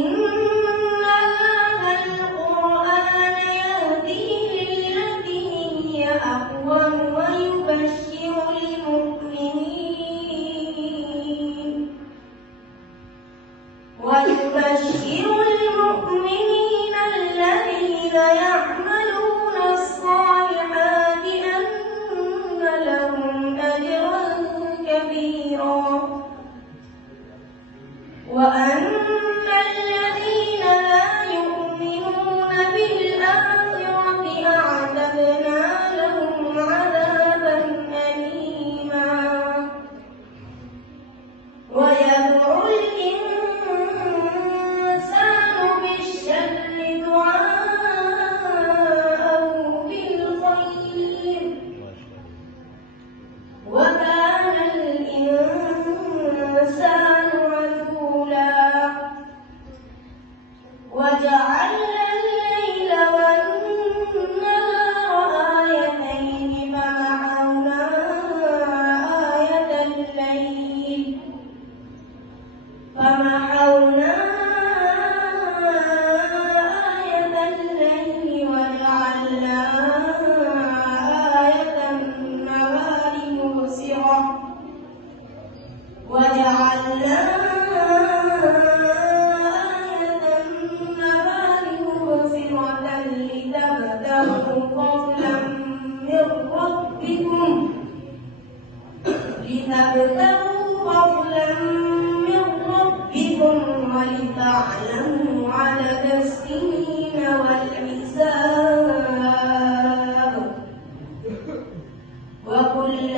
إن هذا القرآن يهدي للتي هي أقوم ويبشر المؤمنين الذين يعملون الصالحات أن لهم أجرا كبيرا وأن الذين لا يؤمنون بالآخرة أعتدنا لهم عذابا أليما ويدعو الإنسان بالشر دعاءه بالخير وكان الإنسان عجولا وجعلنا الليل والنهار آيتين فمحونا آية الليل وجعلنا آية النهار مبصرة لتبتغوا فضلا من ربكم ولتعلموا عدد السنين والحساب وكل